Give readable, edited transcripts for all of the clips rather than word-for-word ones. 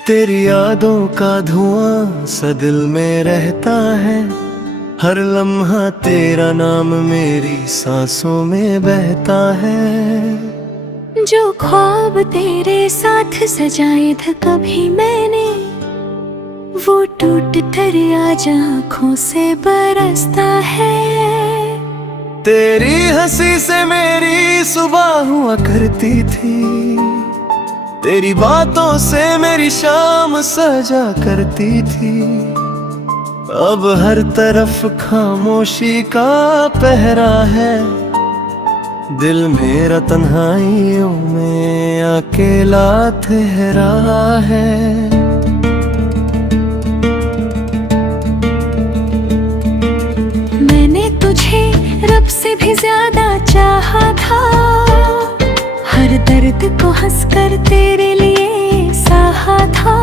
तेरी यादों का धुआं सा दिल में रहता है। हर लम्हा तेरा नाम मेरी सांसों में बहता है। जो ख्वाब तेरे साथ सजाए थे कभी मैंने, वो टूट कर आज आँखों से बरसता है। तेरी हंसी से मेरी सुबह हुआ करती थी, तेरी बातों से मेरी शाम सजा करती थी। अब हर तरफ खामोशी का पहरा है, दिल मेरा तन्हाइयों में अकेला ठहरा है। मैंने तुझे रब से भी ज्यादा चाहा था, हर दर्द को हंसकर तेरे लिए सहा था।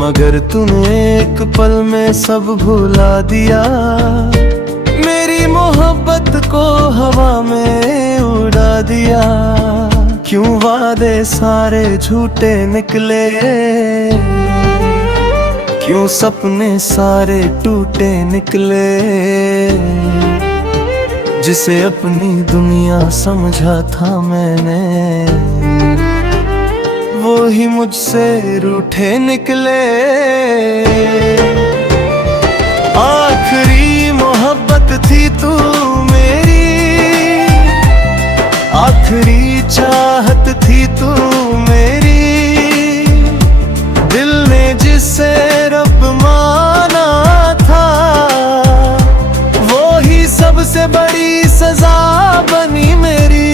मगर तूने एक पल में सब भुला दिया, मेरी मोहब्बत को हवा में उड़ा दिया। क्यों वादे सारे झूठे निकले, क्यों सपने सारे टूटे निकले। जिसे अपनी दुनिया समझा था मैंने, वो ही मुझसे रूठे निकले। आखिरी मोहब्बत थी तू मेरी, आखिरी चाहत थी तू मेरी। दिल ने जिसे रब माना था, वो ही सबसे बड़ी सजा बनी मेरी।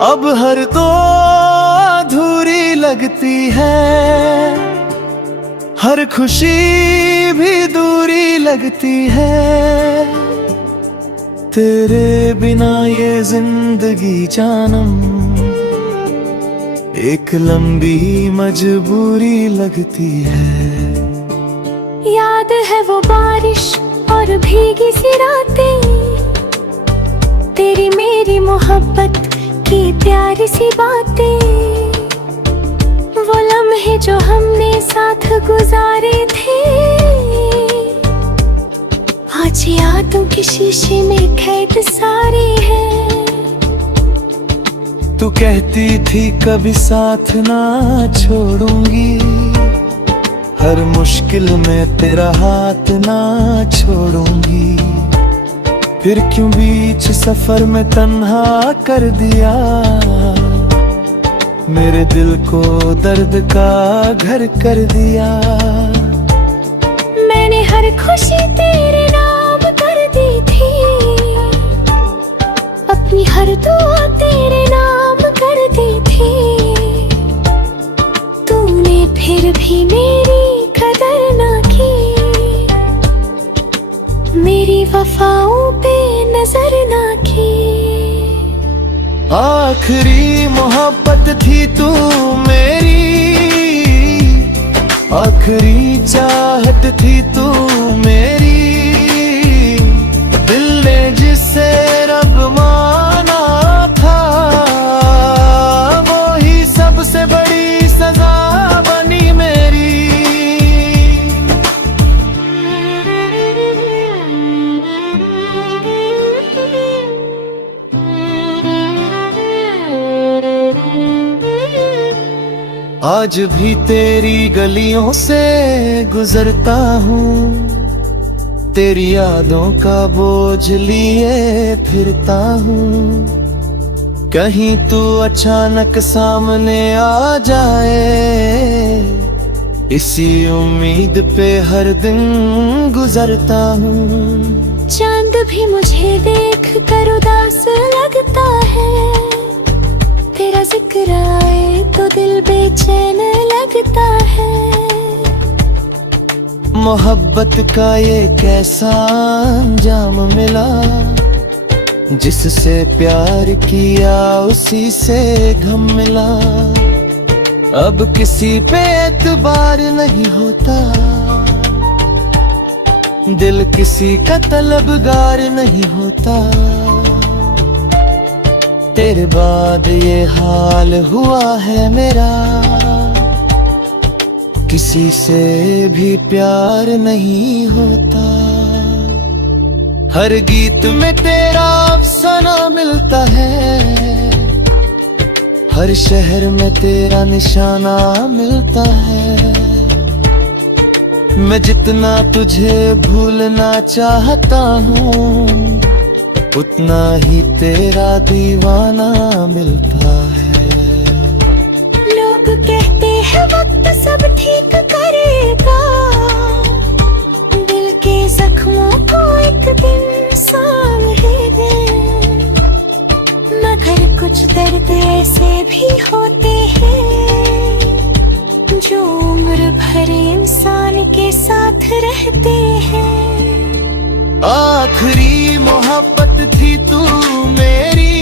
अब हर तो अधूरी लगती है, हर खुशी भी दूरी लगती है। तेरे बिना ये जिंदगी जानम एक लंबी मजबूरी लगती है। याद है वो बारिश और भीगी सी रातें, तेरी मेरी मोहब्बत की प्यारी सी बातें। वो लम्हे जो हमने साथ गुजारे थे, आज यादों के शीशे में कैद सारे हैं। तू कहती थी कभी साथ ना छोड़ूंगी, हर मुश्किल में तेरा हाथ ना छोड़ूंगी। फिर क्यों बीच सफर में तन्हा कर दिया, मेरे दिल को दर्द का घर कर दिया। मैंने हर खुशी तेरे नाम कर दी थी, अपनी हर दुआ तेरे नाम कर दी थी। तूने फिर भी मेरी कदर ना की, मेरी वफाओं पे नजर ना की। आखिरी मोहब्बत थी तू मेरी, आखिरी चाहत थी तू मेरी। दिल ने जिसे रब माना था, वो ही सबसे बड़ी सजा बनी मेरी। आज भी तेरी गलियों से गुजरता हूँ, तेरी यादों का बोझ लिए फिरता हूँ। कहीं तू अचानक सामने आ जाए, इसी उम्मीद पे हर दिन गुजरता हूँ। चांद भी मुझे देख कर उदास लगता है, तेरा जिक्र आए तो दिल बेचैन लगता है। मोहब्बत का ये कैसा अंजाम मिला, जिससे प्यार किया उसी से गम मिला। अब किसी पे एतबार नहीं होता, दिल किसी का तलबगार नहीं होता, तेरे बाद ये हाल हुआ है मेरा। किसी से भी प्यार नहीं होता, हर गीत में तेरा अफसाना मिलता है, हर शहर में तेरा निशाना मिलता है। मैं जितना तुझे भूलना चाहता हूँ, उतना ही तेरा दीवाना मिलता है। लोग कहते हैं वक्त सब ठीक करेगा, दिल के जख्मों को एक दिन संभलेगा। मगर कुछ दर्द ऐसे भी होते हैं जो उम्र भर इंसान के साथ रहते हैं। आखिरी मोहब्बत थी तू मेरी,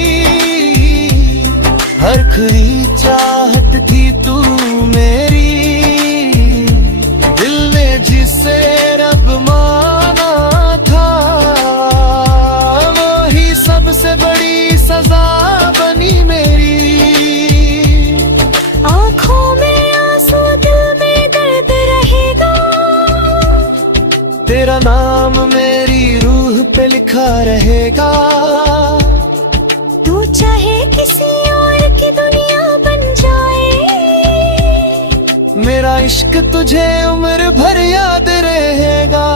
आखिरी चाहत थी तू मेरी। दिल ने जिसे रब माना था, वो ही सबसे बड़ी सजा बनी मेरी। आँखों में आंसू, दिल में दर्द रहेगा, तेरा नाम मेरी रूह पे लिखा रहेगा। तू चाहे किसी और की दुनिया बन जाए, मेरा इश्क तुझे उम्र भर याद रहेगा।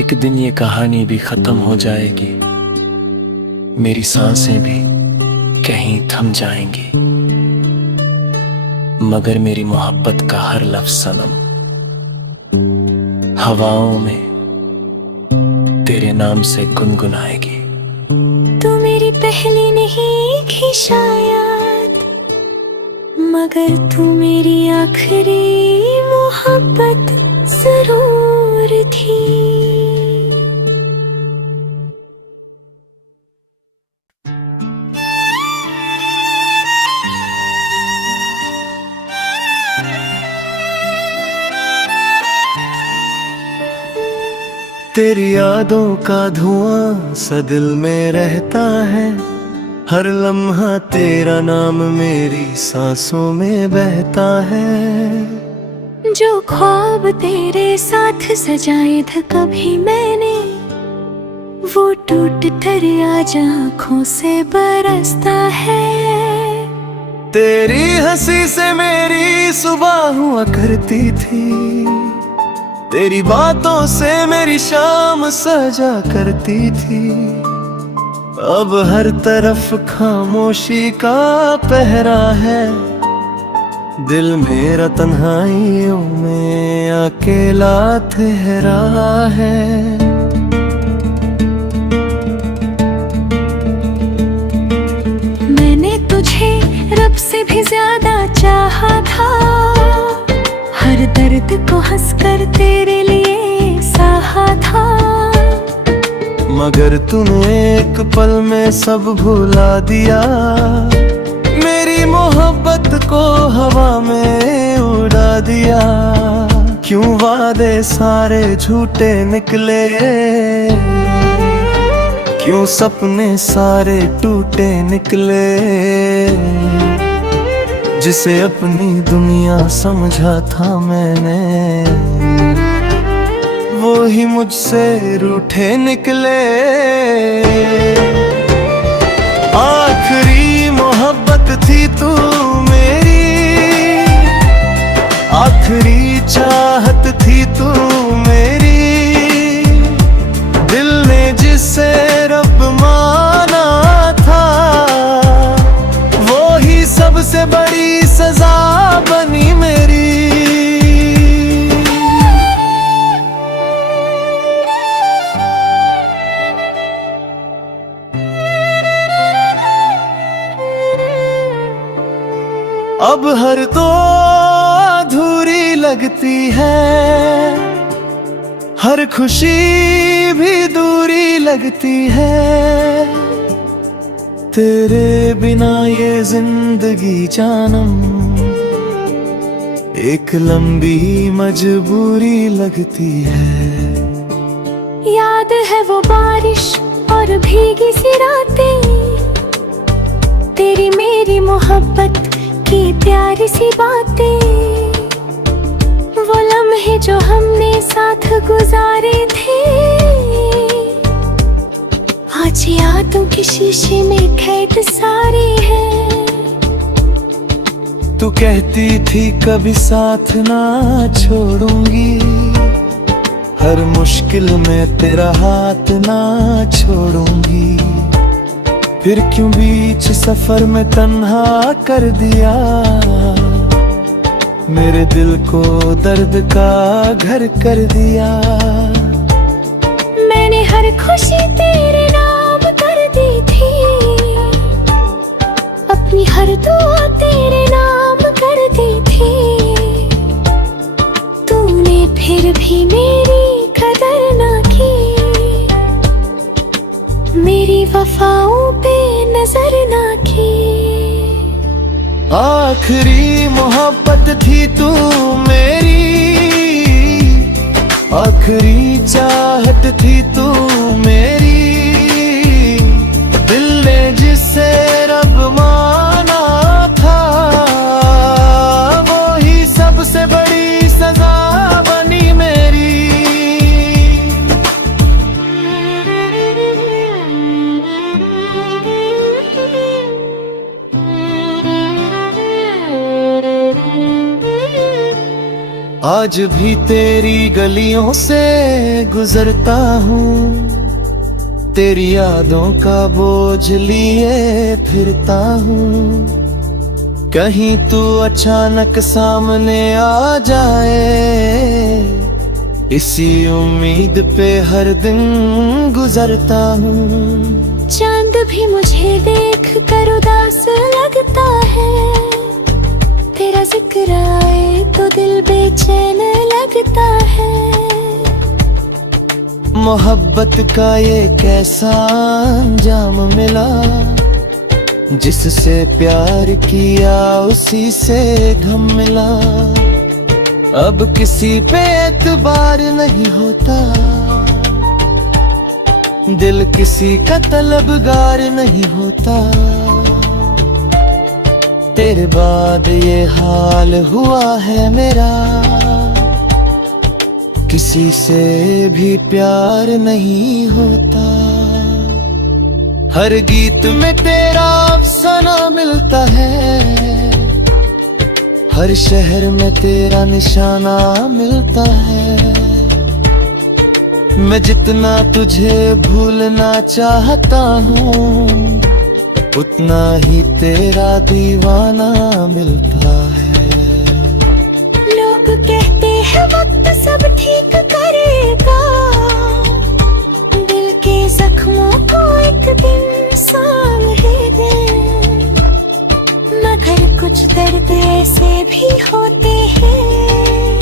एक दिन ये कहानी भी खत्म हो जाएगी, मेरी सांसें भी कहीं थम जाएंगी, मगर मेरी मोहब्बत का हर लफ्ज़ सनम हवाओं में तेरे नाम से गुनगुनाएगी। तू मेरी पहली नहीं थी शायद, मगर तू मेरी आखिरी मोहब्बत जरूर थी। तेरी यादों का धुआं सा दिल में रहता है, हर लम्हा तेरा नाम मेरी सांसों में बहता है। जो ख्वाब तेरे साथ सजाए थे कभी मैंने, वो टूट कर आज आँखों से बरसता है। तेरी हंसी से मेरी सुबह हुआ करती थी, तेरी बातों से मेरी शाम सजा करती थी। अब हर तरफ खामोशी का पहरा है, दिल मेरा तन्हाइयों में अकेला ठहरा है। मैंने तुझे रब से भी ज्यादा चाहा था, हर दर्द को हंसकर तेरे लिए सहा था। मगर तूने एक पल में सब भुला दिया, मेरी मोहब्बत को हवा में उड़ा दिया। क्यों वादे सारे झूठे निकले, क्यों सपने सारे टूटे निकले। जिसे अपनी दुनिया समझा था मैंने, वो ही मुझसे रूठे निकले। आखिरी मोहब्बत थी तू मेरी, आखिरी चाहत थी तू मेरी। दिल ने जिसे रब माना था, वो ही सबसे बड़ी सजा बनी मेरी। अब हर तो अधूरी लगती है, हर खुशी भी दूरी लगती है। तेरे बिना ये जिंदगी जानम एक लंबी मजबूरी लगती है। याद है वो बारिश और भीगी सी रातें, तेरी मेरी मोहब्बत की प्यारी सी बातें, वो लम्हे जो हमने साथ गुजारे थे, आज यादों के शीशे में कैद सारे हैं। तू कहती थी कभी साथ ना छोड़ूंगी, हर मुश्किल में तेरा हाथ ना छोड़ूंगी। फिर क्यों बीच सफर में तन्हा कर दिया, मेरे दिल को दर्द का घर कर दिया। मैंने हर खुशी तेरे नाम कर दी थी, अपनी हर दुआ तेरे नाम कर दी थी। तूने फिर भी मेरी कदर ना की, मेरी वफाओं पे नजर ना की। आखिरी मोहब्बत थी तू मेरी, आखिरी चाहत थी तू मेरी। दिल ने जिससे रब माना था, वो ही सबसे बड़ी सजा बनी मेरी। आज भी तेरी गलियों से गुजरता हूँ, तेरी यादों का बोझ लिए फिरता हूँ। कहीं तू अचानक सामने आ जाए, इसी उम्मीद पे हर दिन गुजरता हूँ। चांद भी मुझे देख कर उदास लगता है, तेरा जिक्र आए तो दिल बेचैन लगता है। मोहब्बत का ये कैसा अंजाम मिला, जिससे प्यार किया उसी से गम मिला। अब किसी पे एतबार नहीं होता, दिल किसी का तलबगार नहीं होता। तेरे बाद ये हाल हुआ है मेरा, किसी से भी प्यार नहीं होता। हर गीत में तेरा अफसाना मिलता है, हर शहर में तेरा निशाना मिलता है। मैं जितना तुझे भूलना चाहता हूँ, उतना ही तेरा दीवाना मिलता है। लोग कहते हैं वक्त सब ठीक करेगा, दिल के जख्मों को एक दिन संभलेगा। मगर कुछ दर्द ऐसे भी होते हैं,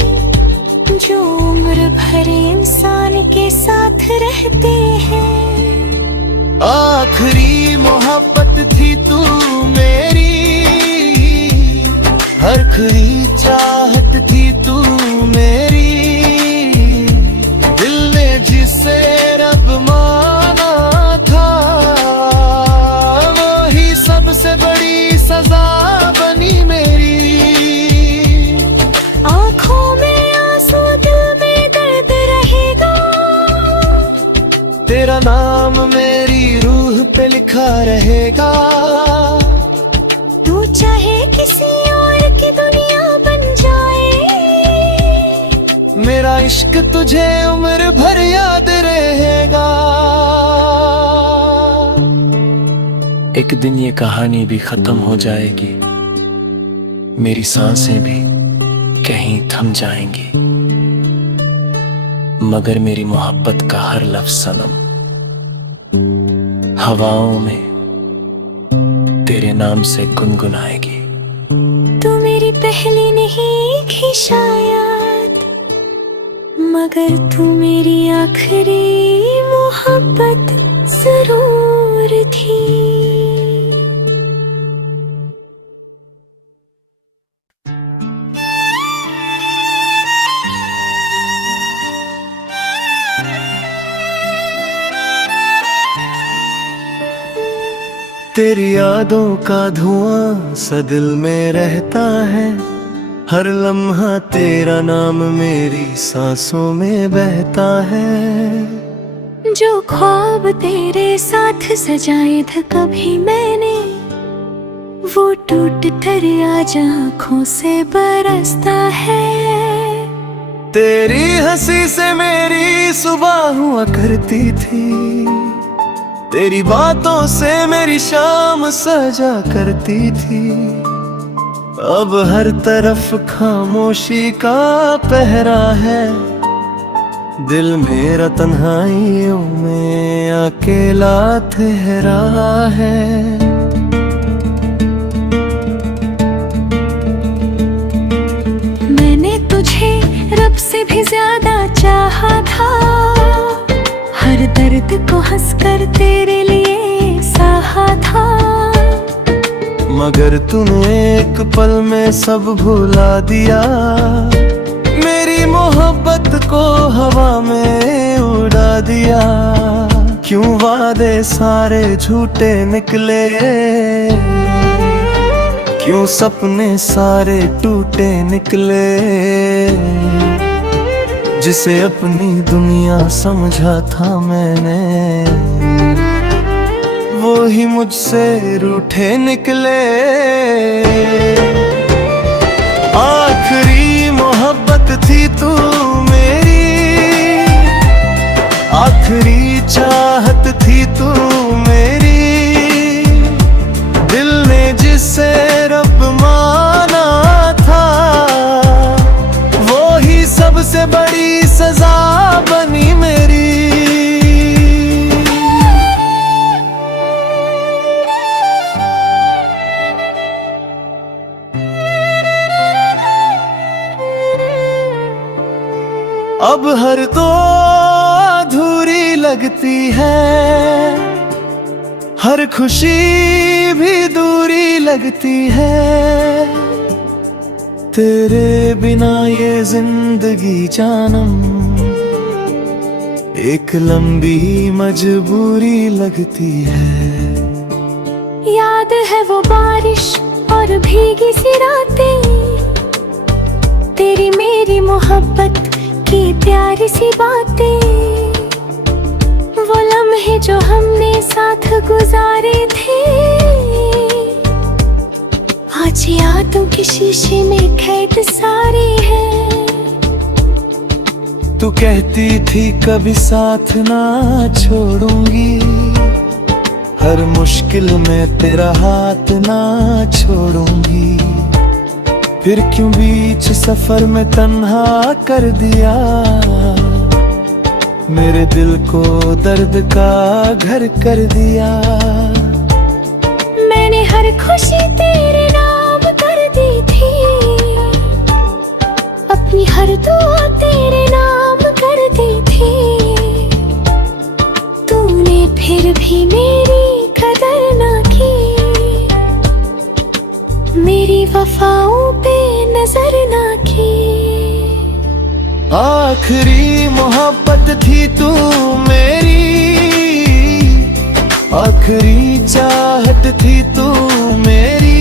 जो उम्र भर इंसान के साथ रहते हैं। आखिरी मोहब्बत थी तू मेरी, आखिरी चाहत थी तू मेरी। दिल ने जिसे रब माना था, वो ही सबसे बड़ी सजा बनी मेरी। आँखों में आंसू दिल में दर्द रहेगा, तेरा नाम मेरी रूह पे लिखा रहेगा। तू चाहे किसी और की दुनिया बन जाए, मेरा इश्क तुझे उम्र भर याद रहेगा। एक दिन ये कहानी भी खत्म हो जाएगी, मेरी सांसें भी कहीं थम जाएंगी, मगर मेरी मोहब्बत का हर लफ्ज सनम हवाओं में तेरे नाम से गुनगुनाएगी। तू मेरी पहली नहीं थी शायद, मगर तू मेरी आखिरी मोहब्बत जरूर थी। तेरी यादों का धुआं सा दिल में रहता है, हर लम्हा तेरा नाम मेरी सांसों में बहता है। जो ख्वाब तेरे साथ सजाए थे कभी मैंने, वो टूट कर आज आँखों से बरसता है। तेरी हंसी से मेरी सुबह हुआ करती थी, तेरी बातों से मेरी शाम सजा करती थी। अब हर तरफ खामोशी का पहरा है, दिल मेरा तन्हाइयों में अकेला ठहरा है। मैंने तुझे रब से भी ज्यादा चाहा था, हर दर्द को हंसकर तेरे लिए सहा था। मगर तूने एक पल में सब भुला दिया, मेरी मोहब्बत को हवा में उड़ा दिया। क्यों वादे सारे झूठे निकले, क्यों सपने सारे टूटे निकले। जिसे अपनी दुनिया समझा था मैंने, वो ही मुझसे रूठे निकले। आखिरी मोहब्बत थी तू मेरी, आखिरी चाहत थी तू मेरी। दिल ने जिसे रब माना था, वो ही सबसे बड़ी सजा बनी मेरी। अब हर तो अधूरी लगती है, हर खुशी भी दूरी लगती है। तेरे बिना ये जिंदगी जानम एक लंबी मजबूरी लगती है। याद है वो बारिश और भीगी सी रातें, तेरी मेरी मोहब्बत की प्यारी सी बातें। वो लम्हे जो हमने साथ गुजारे थे, आज यादों के शीशे में कैद सारे हैं। तू कहती थी कभी साथ ना छोड़ूंगी, हर मुश्किल में तेरा हाथ ना छोड़ूंगी। फिर क्यों बीच सफर में तन्हा कर दिया, मेरे दिल को दर्द का घर कर दिया। मैंने हर खुशी तेरे नाम कर दी थी, अपनी हर दुआ तेरे नाम कर दी थी। तूने फिर भी मेरी कदर ना की, मेरी वफाओं पे नजर ना की। आखिरी मोहब्बत थी तू मेरी, आखिरी चाहत थी तू मेरी।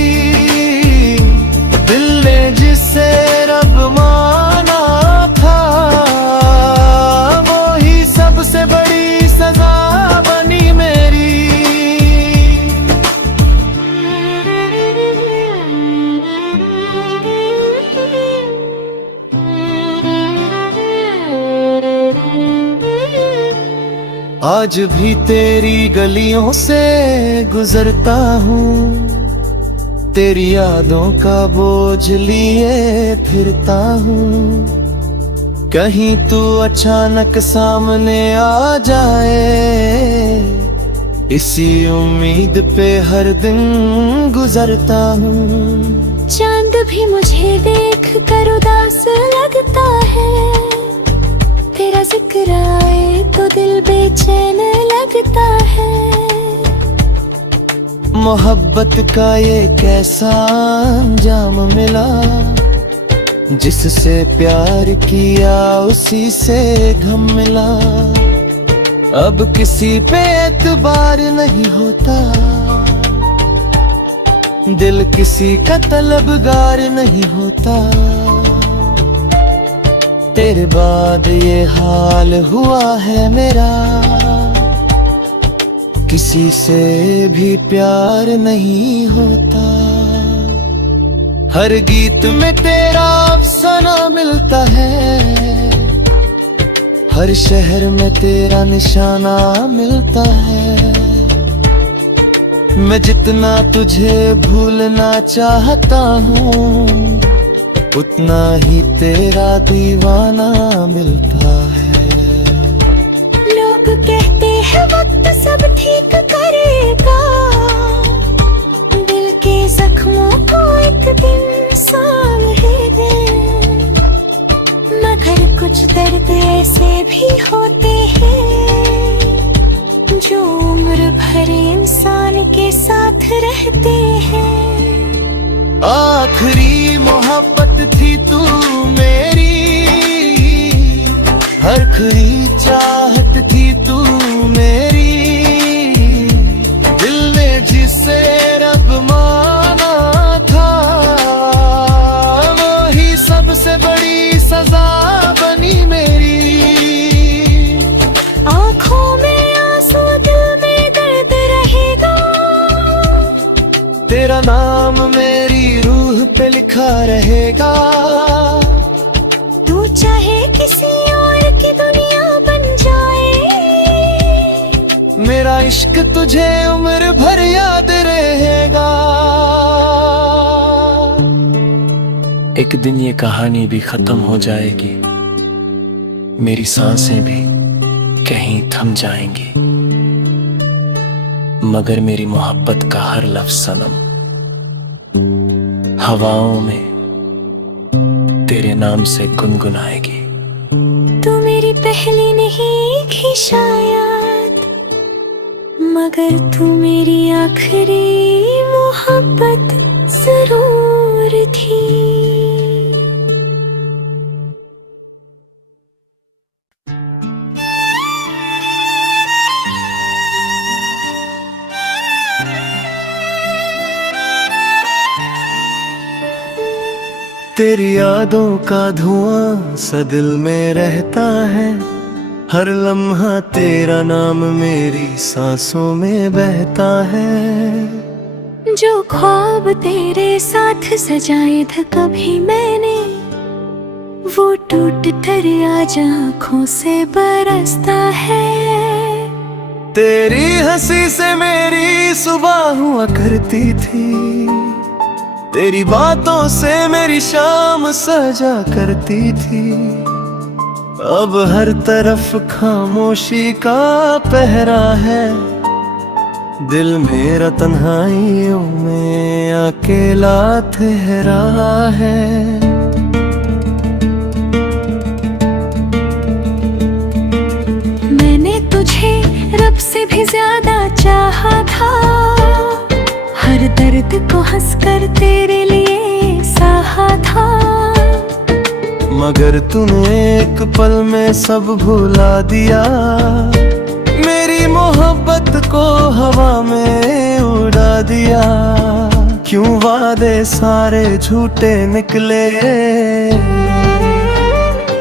दिल ने जिसे रब माना था, वो ही सबसे बड़ी सजा बनी मेरी। आज भी तेरी गलियों से गुजरता हूँ, तेरी यादों का बोझ लिए फिरता हूँ। कहीं तू अचानक सामने आ जाए, इसी उम्मीद पे हर दिन गुजरता हूँ। चांद भी मुझे देख कर उदास लगता है, तेरा जिक्र आए तो दिल बेचैन लगता है। मोहब्बत का ये कैसा अंजाम मिला, जिससे प्यार किया उसी से गम मिला। अब किसी पे एतबार नहीं होता, दिल किसी का तलबगार नहीं होता, तेरे बाद ये हाल हुआ है मेरा। किसी से भी प्यार नहीं होता, हर गीत में तेरा अफसाना मिलता है, हर शहर में तेरा निशाना मिलता है। मैं जितना तुझे भूलना चाहता हूँ, उतना ही तेरा दीवाना मिलता है। लोग कहते हैं वक्त सब ठीक करेगा, दिल के जख्मों को एक दिन सांभ दे, मगर कुछ दर्द ऐसे भी होते हैं जो उम्र भर इंसान के साथ रहते हैं। आखिरी मोहब्बत थी तू मेरी, आखिरी चाहत थी तू मेरी, दिल ने जिसे रब माना था, वही सबसे बड़ी सजा बनी मेरी। आँखों में आंसू, दिल में दर्द रहेगा, तेरा नाम मेरी रूह पे लिखा रहेगा। तू चाहे किसी और की दुनिया बन जाए, मेरा इश्क तुझे उम्र भर याद रहेगा। एक दिन ये कहानी भी खत्म हो जाएगी, मेरी सांसें भी कहीं थम जाएंगी, मगर मेरी मोहब्बत का हर लफ्ज सनम हवाओं में तेरे नाम से गुनगुनाएगी। तू मेरी पहली नहीं थी शायद, मगर तू मेरी आखिरी मोहब्बत जरूर थी। तेरी यादों का धुआं सा दिल में रहता है, हर लम्हा तेरा नाम मेरी सांसों में बहता है। जो ख्वाब तेरे साथ सजाए थे कभी मैंने, वो टूट कर आज आँखों से बरसता है। तेरी हंसी से मेरी सुबह हुआ करती थी, तेरी बातों से मेरी शाम सजा करती थी। अब हर तरफ खामोशी का पहरा है, दिल मेरा तन्हाइयों में अकेला ठहरा है। मैंने तुझे रब से भी ज्यादा चाहा था, हर दर्द को हंसकर तेरे लिए सहा था, मगर तूने एक पल में सब भुला दिया, मेरी मोहब्बत को हवा में उड़ा दिया। क्यों वादे सारे झूठे निकले,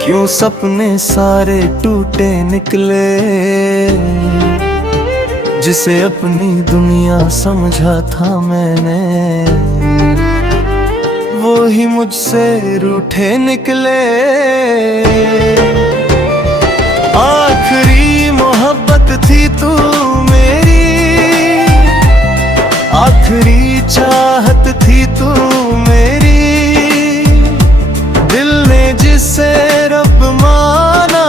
क्यों सपने सारे टूटे निकले, जिसे अपनी दुनिया समझा था मैंने, वो ही मुझसे रूठे निकले। आखिरी मोहब्बत थी तू मेरी, आखिरी चाहत थी तू मेरी, दिल ने जिसे रब माना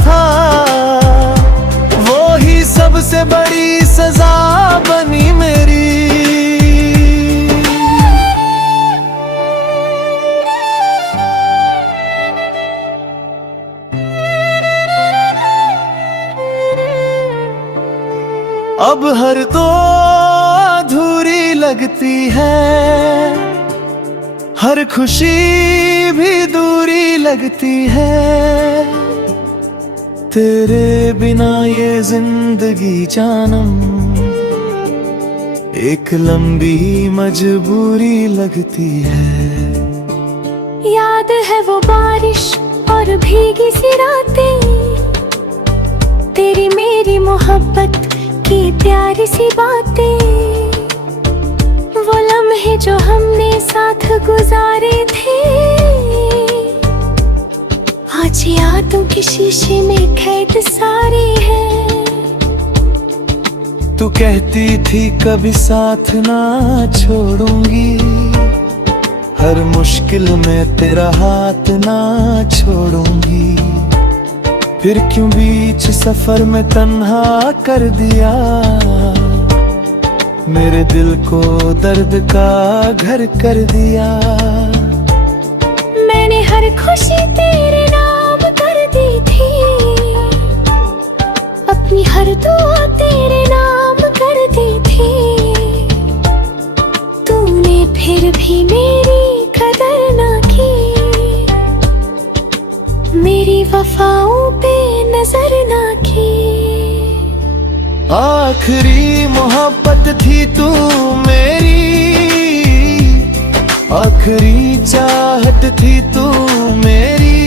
था, वो ही सबसे बड़ी सजा बनी मेरी। अब हर तो अधूरी लगती है, हर खुशी भी दूरी लगती है, तेरे बिना ये जिंदगी जानम एक लंबी मजबूरी लगती है। याद है वो बारिश और भीगी सी रातें, तेरी मेरी मोहब्बत की प्यारी सी बातें, वो लम्हे जो हमने साथ गुजारे थे, आज यादों के शीशे में कैद सारी है। तू कहती थी कभी साथ ना छोड़ूंगी, हर मुश्किल में तेरा हाथ ना छोड़ूंगी। फिर क्यों बीच सफर में तन्हा कर दिया, मेरे दिल को दर्द का घर कर दिया। मैंने हर खुशी तेरे नाम कर दी थी, अपनी हर दुआ तेरे नाम कर दी थी। तूने फिर भी मेरी कदर ना की, मेरी वफाओं पे नजर ना की। आखिरी मोहब्बत थी तू मेरी, आखिरी चाहत थी तू मेरी।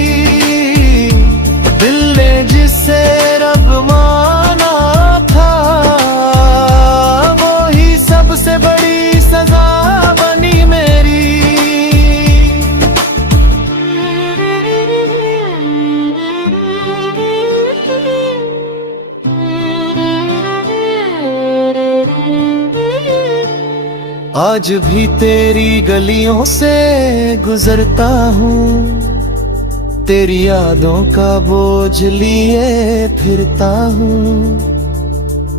दिल ने जिसे रब माना था, वो ही सबसे बड़ी सजा बनी मेरी। आज भी तेरी गलियों से गुजरता हूँ, तेरी यादों का बोझ लिए फिरता हूँ।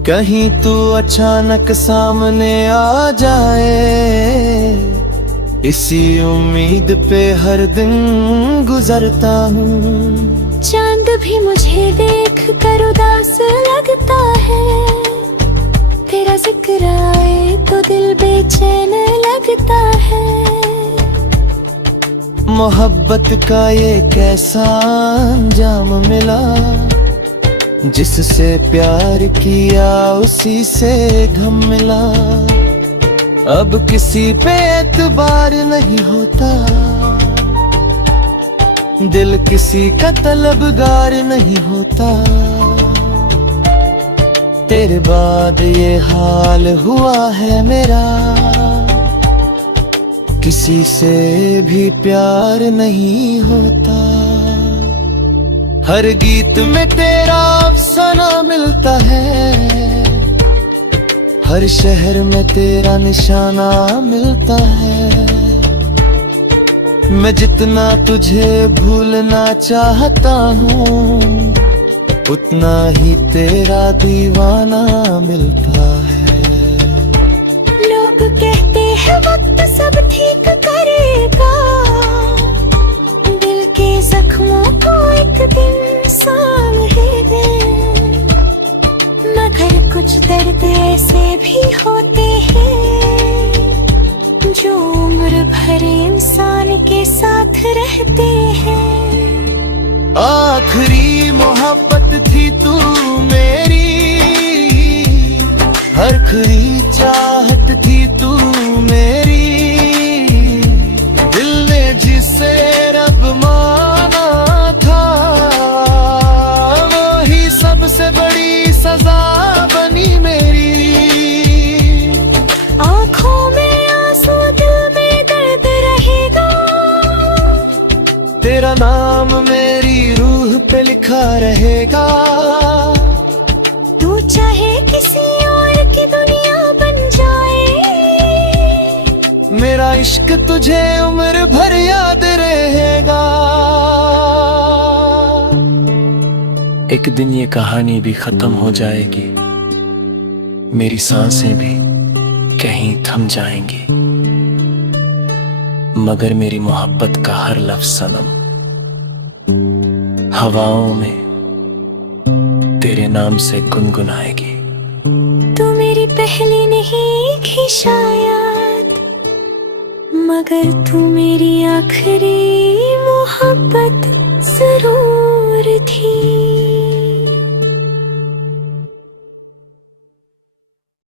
कहीं तू अचानक सामने आ जाए, इसी उम्मीद पे हर दिन गुजरता हूँ। चांद भी मुझे देख कर उदास लगता है, तेरा जिक्र आए तो दिल बेचैन लगता है। मोहब्बत का ये कैसा अंजाम मिला, जिससे प्यार किया उसी से गम मिला। अब किसी पे एतबार नहीं होता, दिल किसी का तलबगार नहीं होता। तेरे बाद ये हाल हुआ है मेरा, किसी से भी प्यार नहीं होता। हर गीत में तेरा अफसाना मिलता है, हर शहर में तेरा निशाना मिलता है। मैं जितना तुझे भूलना चाहता हूँ, उतना ही तेरा दीवाना मिलता है। लोग कहते हैं वक्त सब ठीक करेगा, दिल के जख्मों को एक दिन संभलेगा। मगर कुछ दर्द ऐसे भी होते हैं, जो उम्र भर इंसान के साथ रहते हैं। आखिरी मोहब्बत थी तू मेरी, आखिरी चाहत थी तू मेरी। दिल ने जिसे रब माना था, वो ही सबसे बड़ी सजा बनी मेरी। आँखों में आंसू दिल में दर्द रहेगा, तेरा नाम मेरी रूह पे लिखा रहेगा। तू चाहे किसी और की दुनिया बन जाए, मेरा इश्क तुझे उम्र भर याद रहेगा। एक दिन ये कहानी भी खत्म हो जाएगी, मेरी सांसें भी कहीं थम जाएंगी, मगर मेरी मोहब्बत का हर लफ्ज़ सनम हवाओं में तेरे नाम से गुनगुनाएगी। तू मेरी पहली नहीं थी शायद, मगर तू मेरी आखिरी